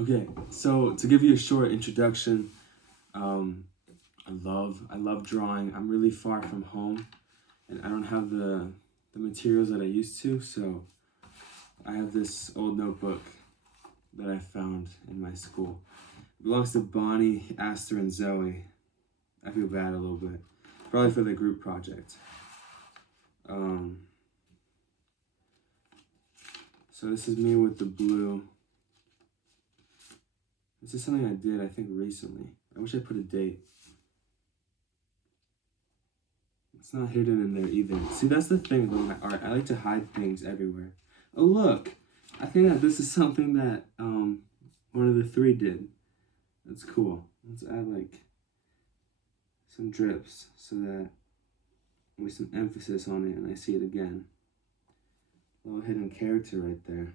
Okay, so to give you a short introduction, um, I love drawing. I'm really far from home, and I don't have the materials that I used to. So I have this old notebook that I found in my school. It belongs to Bonnie, Aster, and Zoe. I feel bad a little bit, probably for the group project. Um, so this is me with the blue. This is something I did, I think, recently. I wish I put a date. It's not hidden in there either. See, that's the thing with my art. I like to hide things everywhere. Oh, look. I think that this is something that one of the three did. That's cool. Let's add, like, some drips so that with some emphasis on it and I see it again. A little hidden character right there.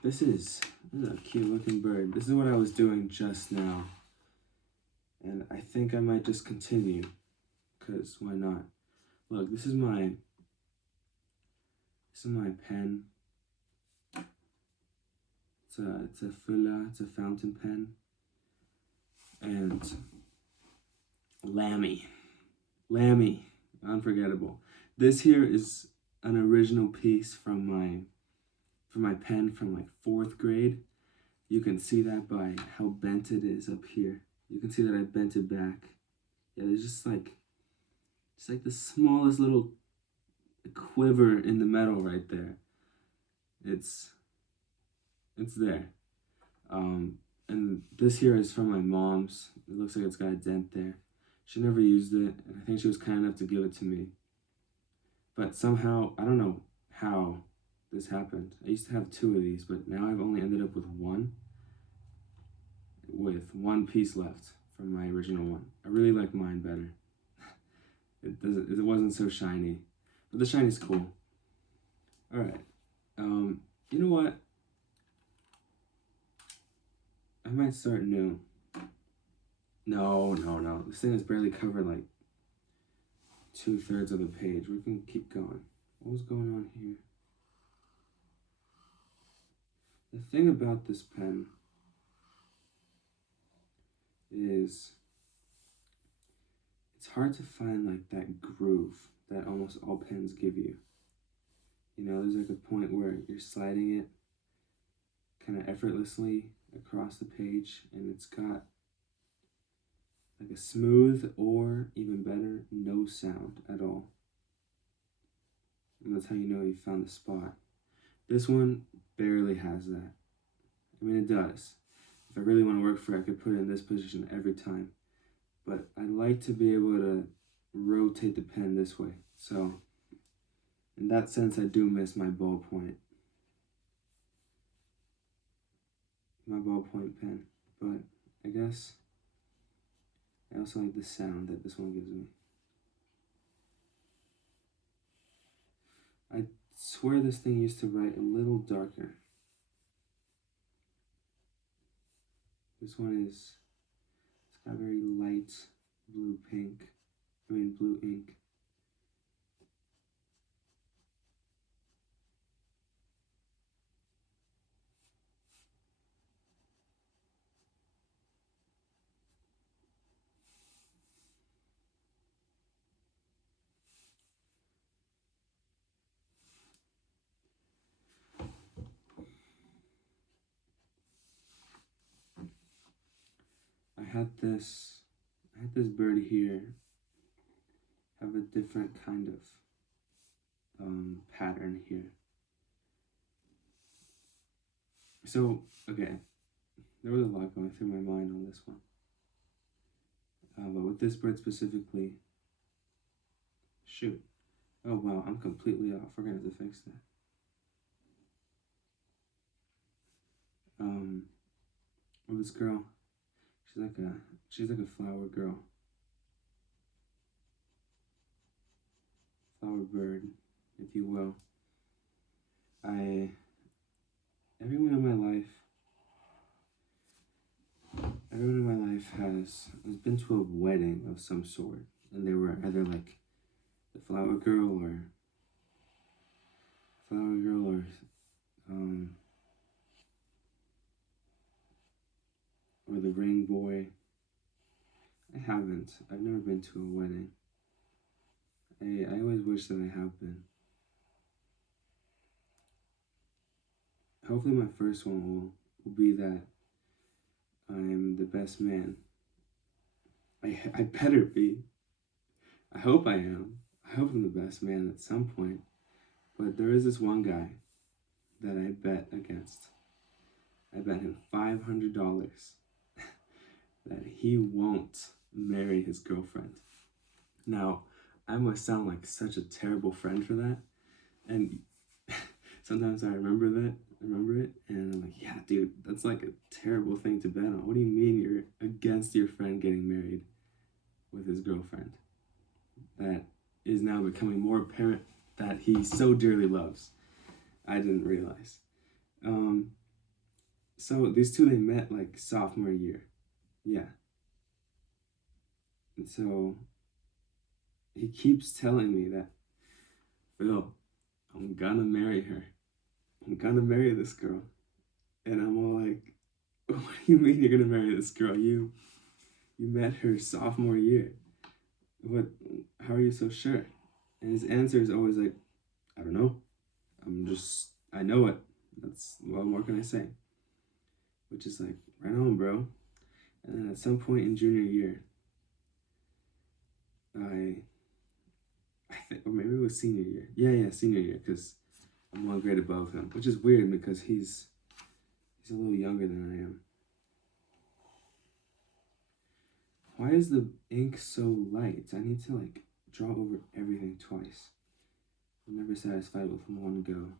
This is a cute looking bird. This is what I was doing just now. And I think I might just continue, because why not? Look, this is my pen. It's a Fulla, it's a fountain pen. And Lamy, unforgettable. This here is an original piece from my pen from like 4th grade. You can see that by how bent it is up here. You can see that I bent it back. Yeah, there's just like the smallest little quiver in the metal right there. It's there. And this here is from my mom's. It looks like it's got a dent there. She never used it, and I think she was kind enough to give it to me. But somehow, I don't know how this happened. I used to have 2 of these, but now I've only ended up with one piece left from my original one. I really like mine better. It wasn't so shiny, but the shiny's cool. All right. You know what? I might start new. No. This thing is barely covered like 2/3 of the page. We can keep going. What was going on here? The thing about this pen is it's hard to find like that groove that almost all pens give you. You know, there's like a point where you're sliding it kind of effortlessly across the page, and it's got like a smooth or even better, no sound at all. And that's how you know you found the spot. This one barely has that. I mean, it does. If I really want to work for it, I could put it in this position every time. But I like to be able to rotate the pen this way. So in that sense, I do miss my ballpoint. My ballpoint pen. But I guess I also like the sound that this one gives me. I swear this thing used to write a little darker. This one it's got very light blue ink. I had this bird here have a different kind of pattern here. So, okay, there was a lot going through my mind on this one. But with this bird specifically, shoot. Oh wow, I'm completely off. We're gonna have to fix that. Well, this girl, she's like a flower girl. Flower bird, if you will. Everyone in my life has been to a wedding of some sort, and they were either like the flower girl or haven't. I've never been to a wedding. I always wish that I have been. Hopefully my first one will be that I'm the best man. I better be. I hope I am. I hope I'm the best man at some point. But there is this one guy that I bet against. I bet him $500 that he won't marry his girlfriend. Now, I must sound like such a terrible friend for that. And sometimes I remember it, and I'm like, yeah, dude, that's like a terrible thing to bet on. What do you mean you're against your friend getting married with his girlfriend? That is now becoming more apparent that he so dearly loves. I didn't realize. So these two, they met like sophomore year. Yeah. And so he keeps telling me that, Phil, I'm gonna marry her. I'm gonna marry this girl. And I'm all like, what do you mean you're gonna marry this girl? You met her sophomore year. How are you so sure? And his answer is always like, I don't know. I know it. What more can I say? Which is like, right on, bro. And then at some point in junior year, I think, or maybe it was senior year. Yeah, senior year, because I'm 1 grade above him, which is weird because he's a little younger than I am. Why is the ink so light? I need to like draw over everything twice. I'm never satisfied with one go.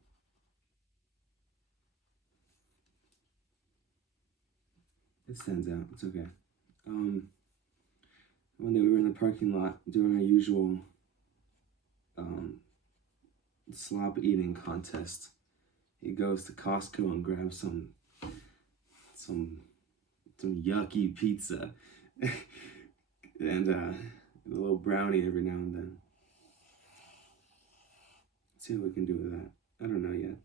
It stands out. It's okay. One day we were in the parking lot doing our usual slop eating contest. He goes to Costco and grabs some yucky pizza and a little brownie every now and then. Let's see what we can do with that. I don't know yet.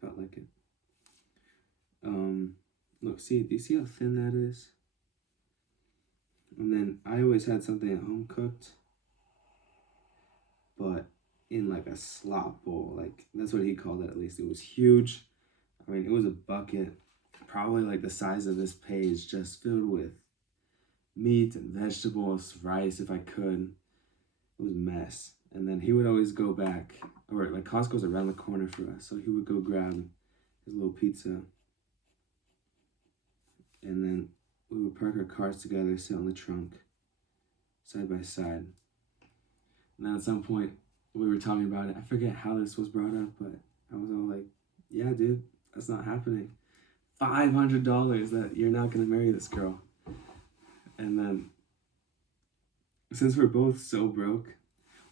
Felt like it. Look, do you see how thin that is? And then I always had something at home cooked, but in like a slop bowl. Like, that's what he called it, at least. It was huge. I mean, it was a bucket, probably like the size of this page, just filled with meat and vegetables, rice if I could. It was a mess. And then he would always go back, or like Costco's around the corner for us, so he would go grab his little pizza. And then we would park our cars together, sit on the trunk, side by side. And then at some point, we were talking about it. I forget how this was brought up, but I was all like, yeah, dude, that's not happening. $500 that you're not going to marry this girl. And then, since we're both so broke,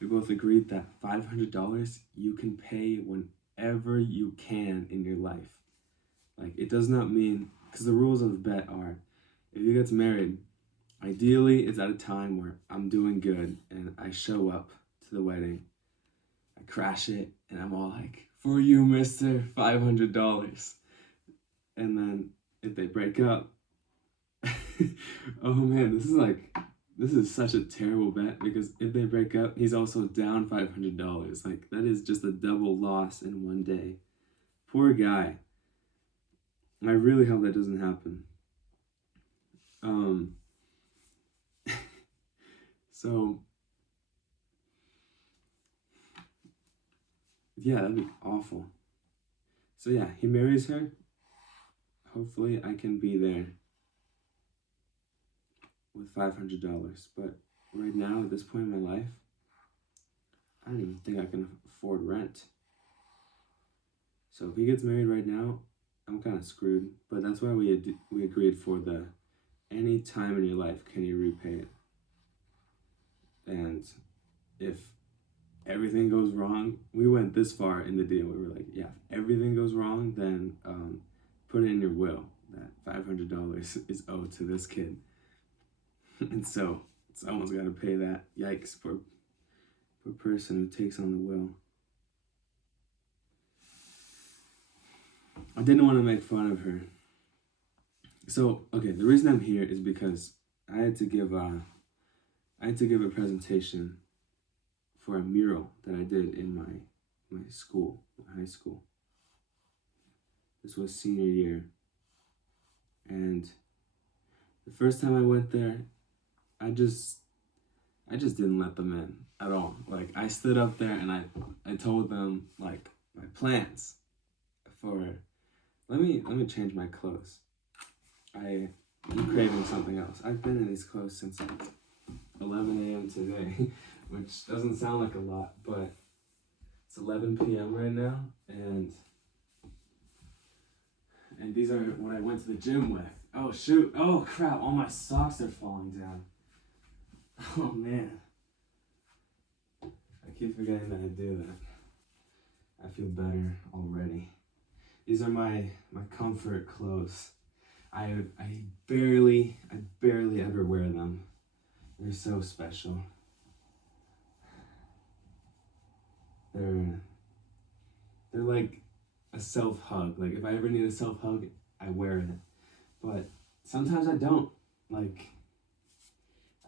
we both agreed that $500 you can pay whenever you can in your life. Like, it does not mean, because the rules of the bet are, if he gets married, ideally it's at a time where I'm doing good and I show up to the wedding. I crash it and I'm all like, for you, mister, $500. And then if they break up, oh man, this is such a terrible bet, because if they break up, he's also down $500. Like, that is just a double loss in one day. Poor guy. I really hope that doesn't happen. So, yeah, that'd be awful. So yeah, he marries her. Hopefully I can be there with $500. But right now, at this point in my life, I don't even think I can afford rent. So if he gets married right now, I'm kind of screwed. But that's why we agreed for the any time in your life can you repay it. And if everything goes wrong, we went this far in the deal. We were like, yeah, if everything goes wrong, then put it in your will that $500 is owed to this kid. And so someone's got to pay that. Yikes, poor person who takes on the will. I didn't want to make fun of her. So, okay, the reason I'm here is because I had to give a presentation for a mural that I did in my school, my high school. This was senior year, and the first time I went there, I just didn't let them in at all. Like, I stood up there and I told them like my plans for. Let me change my clothes. I'm craving something else. I've been in these clothes since like 11 a.m. today, which doesn't sound like a lot, but it's 11 p.m. right now, and these are what I went to the gym with. Oh shoot! Oh crap! All my socks are falling down. Oh man! I keep forgetting that I do that. I feel better already. These are my comfort clothes. I barely ever wear them. They're so special. They're like a self-hug. Like, if I ever need a self-hug, I wear it. But sometimes I don't. Like,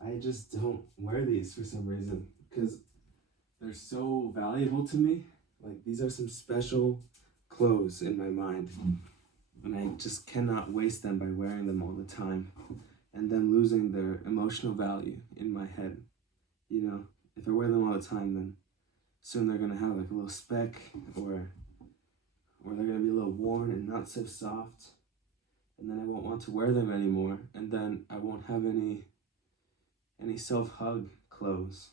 I just don't wear these for some reason because they're so valuable to me. Like, these are some special clothes in my mind, and I just cannot waste them by wearing them all the time and then losing their emotional value in my head. You know, if I wear them all the time, then soon they're gonna have like a little speck, or they're gonna be a little worn and not so soft, and then I won't want to wear them anymore, and then I won't have any self-hug clothes.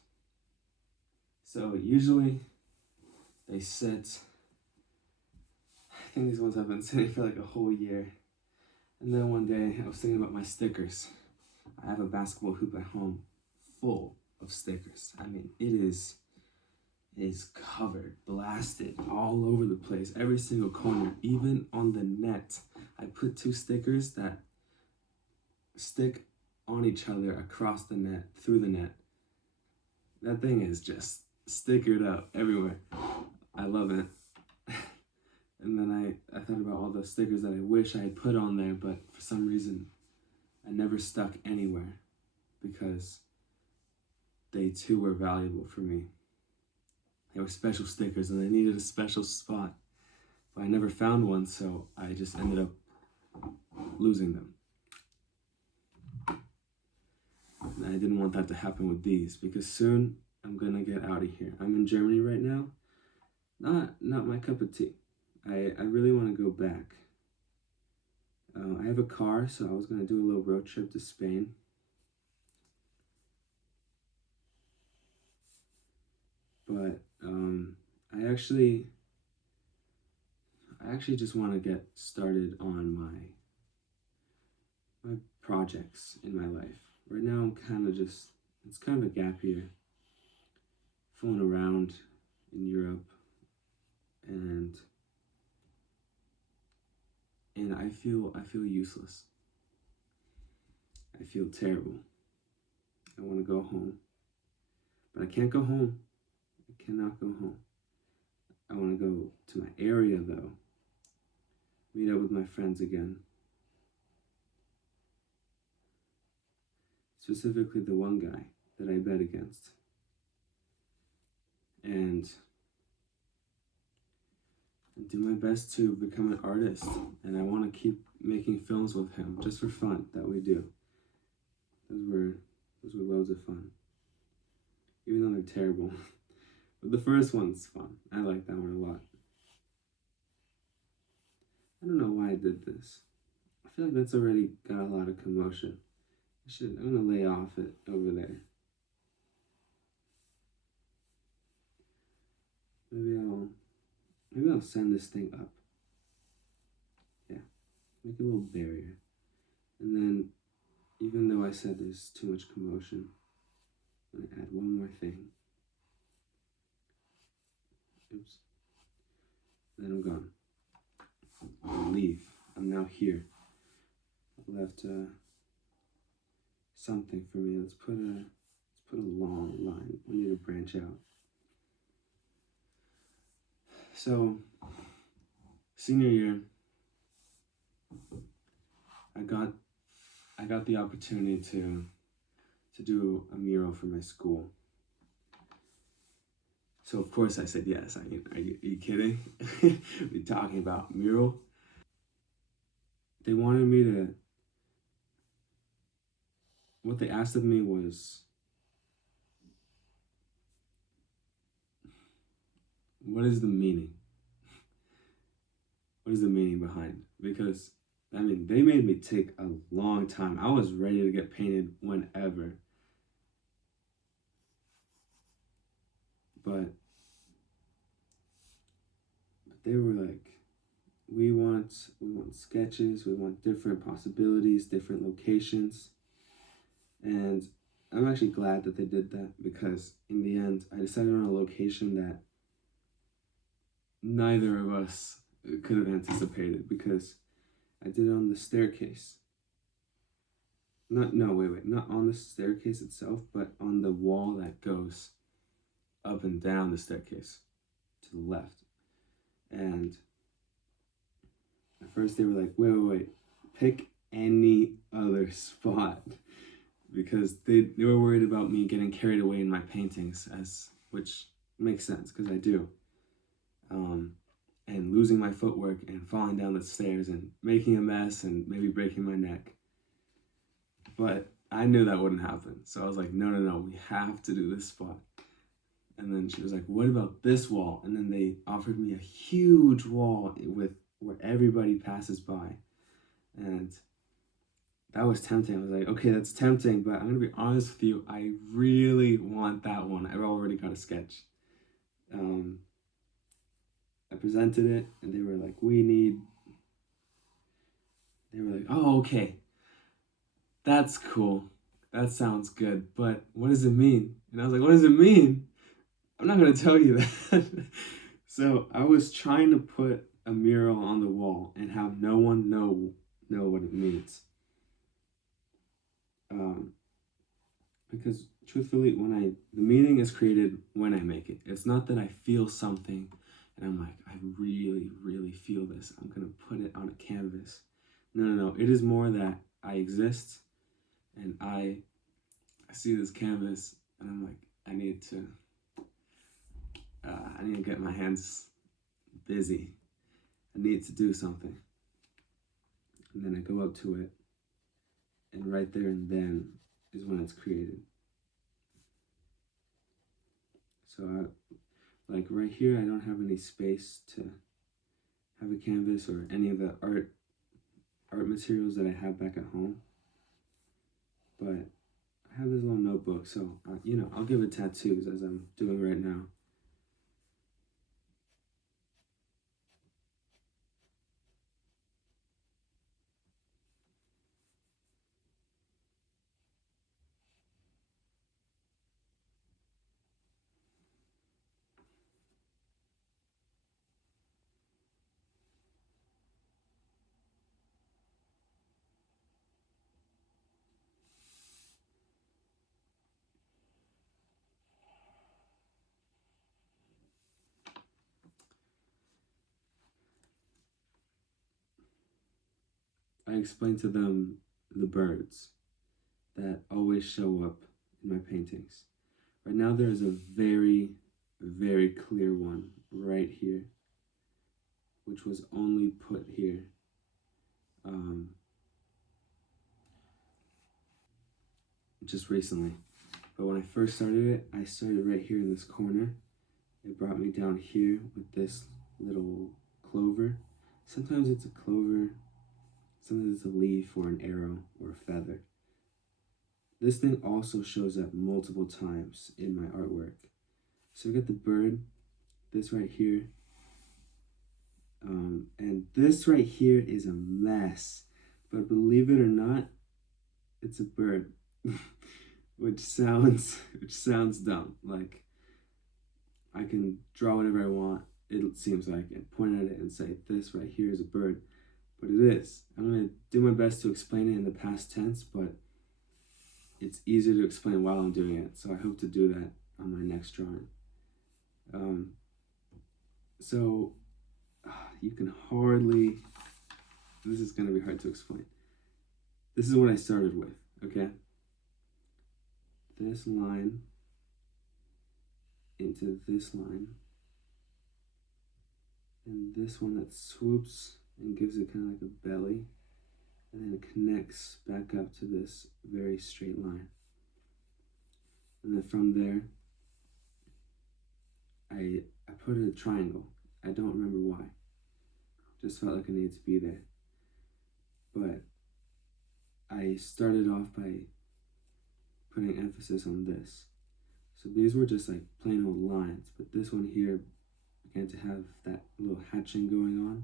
So usually they sit. I think these ones have been sitting for like a whole year. And then one day I was thinking about my stickers. I have a basketball hoop at home full of stickers. I mean, it is covered, blasted all over the place, every single corner, even on the net. I put 2 stickers that stick on each other across the net, through the net. That thing is just stickered up everywhere. I love it. And then I thought about all the stickers that I wish I had put on there, but for some reason I never stuck anywhere because they too were valuable for me. They were special stickers and they needed a special spot, but I never found one, so I just ended up losing them. And I didn't want that to happen with these because soon I'm gonna get out of here. I'm in Germany right now. Not my cup of tea. I really want to go back. I have a car, so I was going to do a little road trip to Spain. But I actually just want to get started on my projects in my life. Right now I'm it's kind of a gap year. Fooling around in Europe, and I feel useless. I feel terrible. I want to go home, but I can't go home. I cannot go home. I want to go to my area though. Meet up with my friends again. Specifically the one guy that I bet against. And do my best to become an artist, and I want to keep making films with him just for fun. That we do. Those were loads of fun, even though they're terrible. But the first one's fun. I like that one a lot. I don't know why I did this. I feel like that's already got a lot of commotion. I'm gonna lay off it over there. Maybe I'll send this thing up. Yeah, make a little barrier. And then, even though I said there's too much commotion, I'm gonna add one more thing. Oops. Then I'm gone. I'll leave. I'm now here. I left something for me. Let's put a long line. We need to branch out. So, senior year, I got the opportunity to to do a mural for my school. So of course I said yes. I mean, are you kidding? We're talking about mural. They wanted me to. What they asked of me was, what is the meaning? What is the meaning behind? Because I mean, they made me take a long time. I was ready to get painted whenever, but they were like, we want sketches, we want different possibilities, different locations. And I'm actually glad that they did that, because in the end I decided on a location that neither of us could have anticipated, because I did it on the staircase. Not on the staircase itself, but on the wall that goes up and down the staircase to the left. And at first they were like, wait, pick any other spot, because they were worried about me getting carried away in my paintings, which makes sense because I do. And losing my footwork and falling down the stairs and making a mess and maybe breaking my neck. But I knew that wouldn't happen. So I was like, no, we have to do this spot. And then she was like, what about this wall? And then they offered me a huge wall where everybody passes by. And that was tempting. I was like, okay, that's tempting, but I'm going to be honest with you. I really want that one. I've already got a sketch. I presented it, and they were like, oh, okay, that's cool. That sounds good, but what does it mean? And I was like, what does it mean? I'm not going to tell you that. So I was trying to put a mural on the wall and have no one know what it means. Because truthfully, the meaning is created when I make it. It's not that I feel something and I'm like, I really, really feel this, I'm going to put it on a canvas. No. It is more that I exist and I see this canvas and I'm like, I need to get my hands busy. I need to do something. And then I go up to it, and right there and then is when it's created. So like right here, I don't have any space to have a canvas or any of the art materials that I have back at home. But I have this little notebook, so I'll give it tattoos as I'm doing right now. I explain to them the birds that always show up in my paintings. Right now there is a very, very clear one right here, which was only put here just recently. But when I first started it, I started right here in this corner. It brought me down here with this little clover. Sometimes it's a clover, sometimes it's a leaf or an arrow or a feather. This thing also shows up multiple times in my artwork. So we got the bird, this right here, and this right here is a mess. But believe it or not, it's a bird, which sounds dumb. Like, I can draw whatever I want, it seems like, and point at it and say, this right here is a bird. But it is. I'm going to do my best to explain it in the past tense, but it's easier to explain while I'm doing it. So I hope to do that on my next drawing. So you can hardly, this is going to be hard to explain. This is what I started with, okay? this line into this line, and this one that swoops and gives it kind of like a belly, and then it connects back up to this very straight line. And then from there, I put in a triangle. I don't remember why. Just felt like it needed to be there. But I started off by putting emphasis on this. So these were just like plain old lines, but this one here began to have that little hatching going on.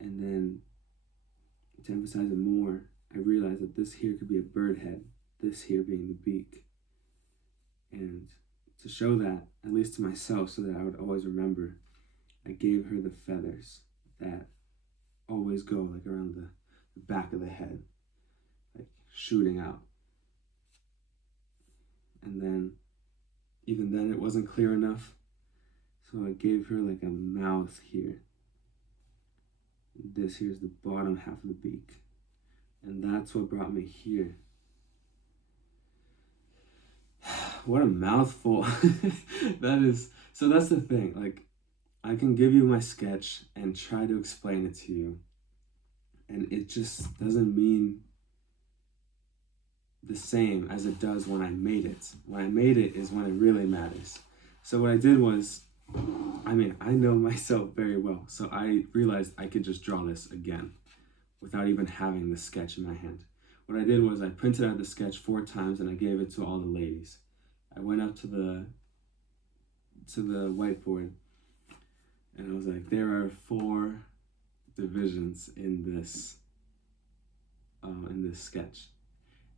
And then to emphasize it more, I realized that this here could be a bird head, this here being the beak. And to show that, at least to myself, so that I would always remember, I gave her the feathers that always go like around the back of the head, like shooting out. And then, even then it wasn't clear enough, so I gave her like a mouth here. This here's the bottom half of the beak. And that's what brought me here. What a mouthful. So that's the thing, like, I can give you my sketch and try to explain it to you, and it just doesn't mean the same as it does when I made it. When I made it is when it really matters. So what I did was, I know myself very well, so I realized I could just draw this again without even having the sketch in my hand. What I did was I printed out the sketch 4 times and I gave it to all the ladies. I went up to the whiteboard and I was like, there are 4 divisions in this sketch,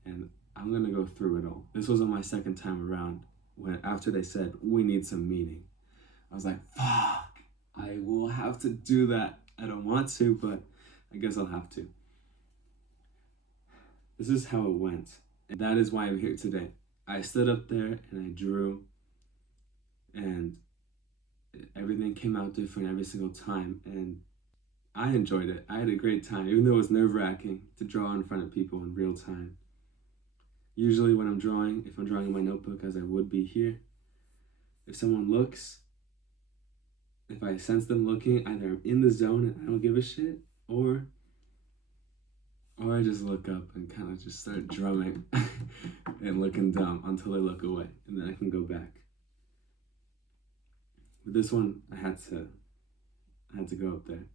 and I'm gonna go through it all. This was on my second time around, when after they said we need some meaning. I was like, fuck, I will have to do that. I don't want to, but I guess I'll have to. This is how it went, and that is why I'm here today. I stood up there and I drew, and everything came out different every single time, and I enjoyed it. I had a great time, even though it was nerve-wracking to draw in front of people in real time. Usually when I'm drawing, if I'm drawing in my notebook, as I would be here, if someone looks, if I sense them looking, either I'm in the zone and I don't give a shit, or I just look up and kind of just start drumming and looking dumb until they look away, and then I can go back. With this one, I had to go up there.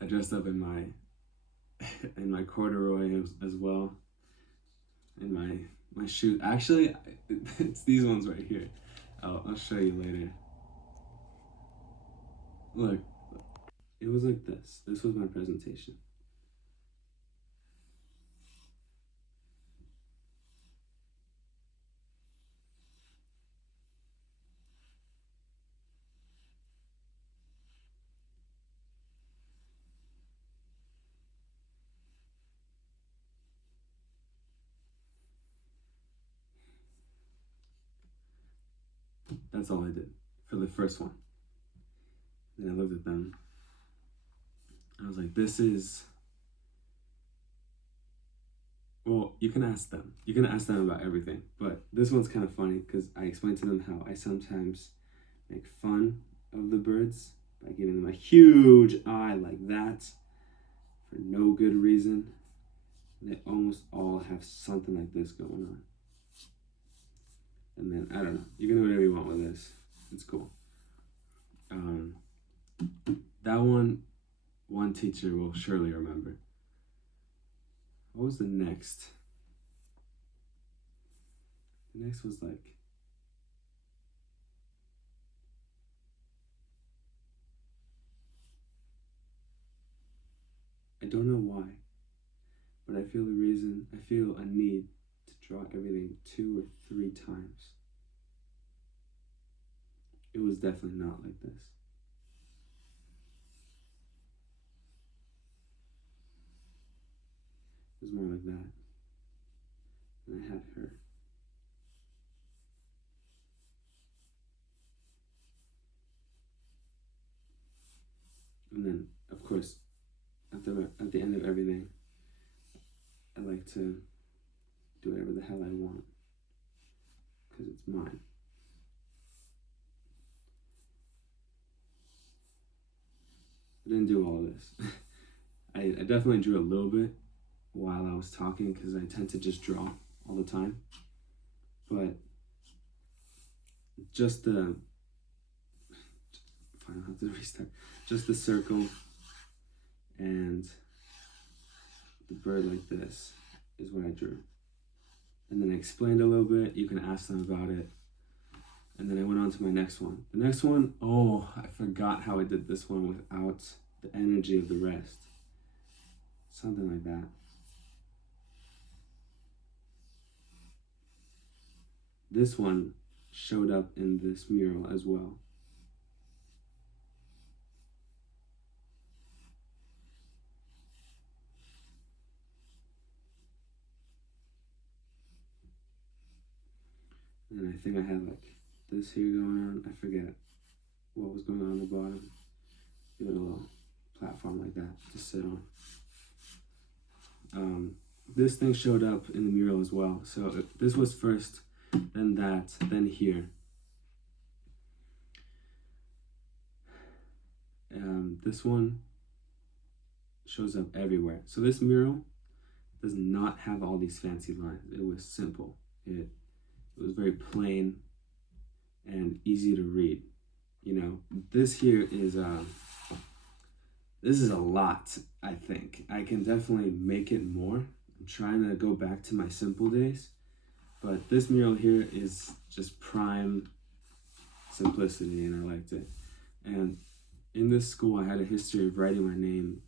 I dressed up in my corduroy as well, in my shoes. Actually, it's these ones right here. I'll show you later. Look, it was like this. This was my presentation. That's all I did for the first one. Then I looked at them. I was like, this is... Well, you can ask them. You can ask them about everything. But this one's kind of funny because I explained to them how I sometimes make fun of the birds by giving them a huge eye like that for no good reason. They almost all have something like this going on. And then, I don't know, you can do whatever you want with this. It's cool. That one teacher will surely remember. What was the next? The next was like, I don't know why, but I feel a need to draw everything 2 or 3 times. It was definitely not like this. It was more like that. And I had her. And then, of course, at the end of everything, I like to do whatever the hell I want because it's mine. I didn't do all this. I definitely drew a little bit while I was talking because I tend to just draw all the time. But just the, I don't have to restart, just the circle and the bird like this is what I drew. And then I explained a little bit. You can ask them about it. And then I went on to my next one. The next one, oh, I forgot how I did this one without the energy of the rest. Something like that. This one showed up in this mural as well. And I think I had like this here going on. I forget what was going on the bottom. Give it a little platform like that to sit on. This thing showed up in the mural as well. So this was first, then that, then here. This one shows up everywhere. So this mural does not have all these fancy lines. It was simple. It was very plain and easy to read. You know, this here is this is a lot, I think. I can definitely make it more. I'm trying to go back to my simple days, but this mural here is just prime simplicity, and I liked it. And in this school, I had a history of writing my name,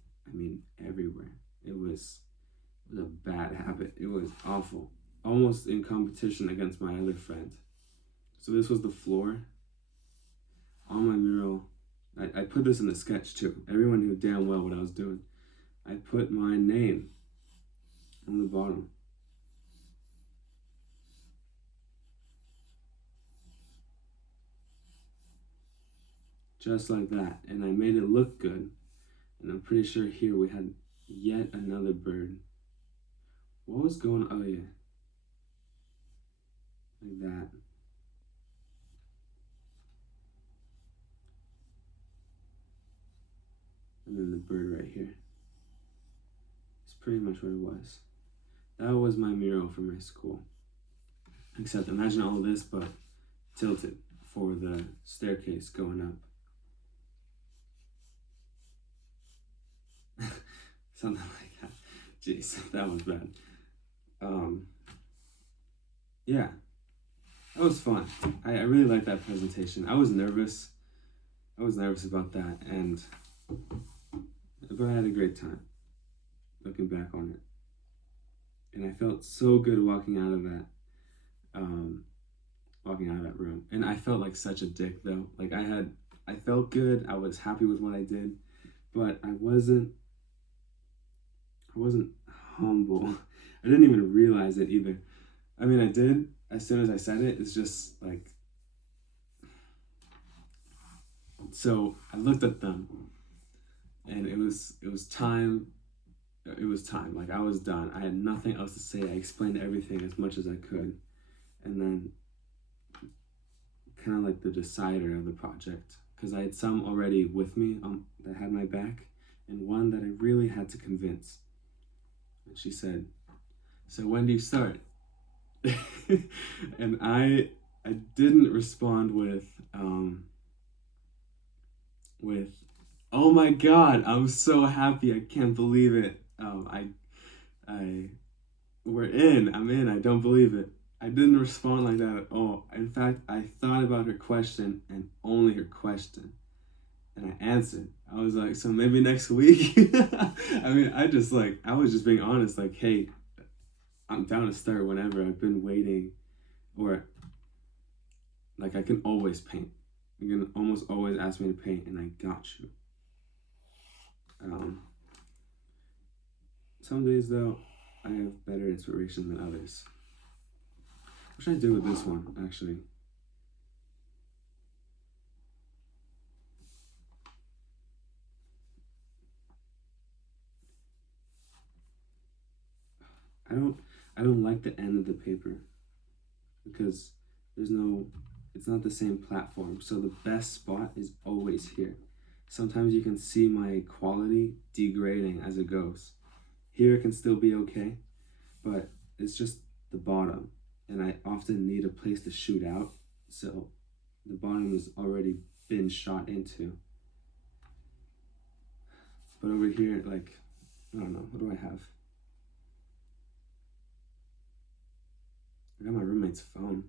everywhere. It was a bad habit. It was awful. Almost in competition against my other friend. So this was the floor. On my mural, I put this in the sketch too. Everyone knew damn well what I was doing. I put my name on the bottom. Just like that. And I made it look good. And I'm pretty sure here we had yet another bird. What was going on? Oh yeah. Like that. And then the bird right here. It's pretty much what it was. That was my mural for my school. Except imagine all this, but tilted for the staircase going up. Something like that. Jeez, that was bad. Yeah, that was fun. I really liked that presentation. I was nervous. About that, but I had a great time looking back on it. And I felt so good walking out of that room. And I felt like such a dick though. Like I felt good. I was happy with what I did, but I wasn't humble. I didn't even realize it either. I did as soon as I said it. It's just like, so I looked at them and it was time. Like I was done. I had nothing else to say. I explained everything as much as I could. And then kind of like the decider of the project, because I had some already with me that had my back, and one that I really had to convince. And she said, "So when do you start?" And I didn't respond with "Oh my God, I'm so happy! I can't believe it! I'm in. I don't believe it." I didn't respond like that at all. In fact, I thought about her question and only her question. And I answered. I was like, "So maybe next week?" I was just being honest, like, "Hey, I'm down to start whenever. I've been waiting." Or, like, I can always paint. You can almost always ask me to paint, and I got you. Some days, though, I have better inspiration than others. What should I do with this one, actually? I don't like the end of the paper because it's not the same platform. So the best spot is always here. Sometimes you can see my quality degrading as it goes. Here it can still be okay, but it's just the bottom, and I often need a place to shoot out, so the bottom has already been shot into. But over here, like, I don't know, what do I have? I got my roommate's phone.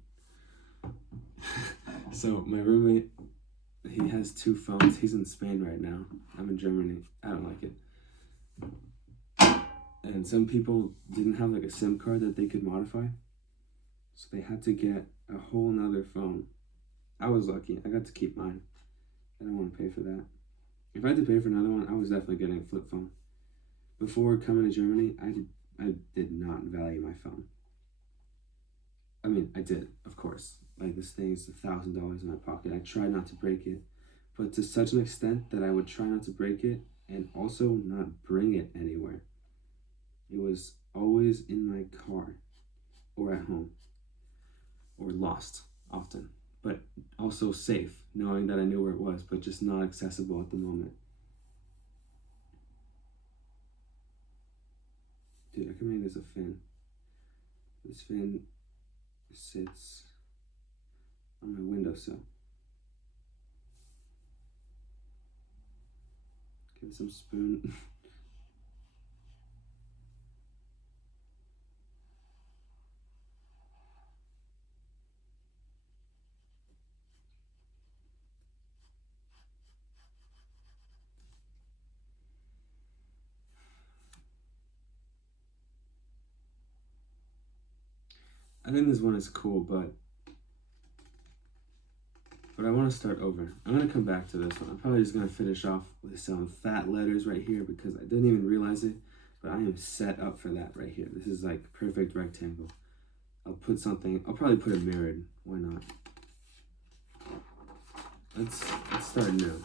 So my roommate, he has 2 phones. He's in Spain right now. I'm in Germany. I don't like it. And some people didn't have like a SIM card that they could modify, so they had to get a whole nother phone. I was lucky. I got to keep mine. I don't want to pay for that. If I had to pay for another one, I was definitely getting a flip phone. Before coming to Germany, I did not value my phone. I mean, I did, of course. Like, this thing is $1,000 in my pocket. I tried not to break it, but to such an extent that I would try not to break it and also not bring it anywhere. It was always in my car or at home or lost often, but also safe, knowing that I knew where it was, but just not accessible at the moment. Dude, I can make this a fin. This fin sits on my windowsill. Give it some spoon. I think this one is cool, but I want to start over. I'm going to come back to this one. I'm probably just going to finish off with some fat letters right here because I didn't even realize it, but I am set up for that right here. This is like perfect rectangle. I'll probably put a mirrored. Why not? Let's start new.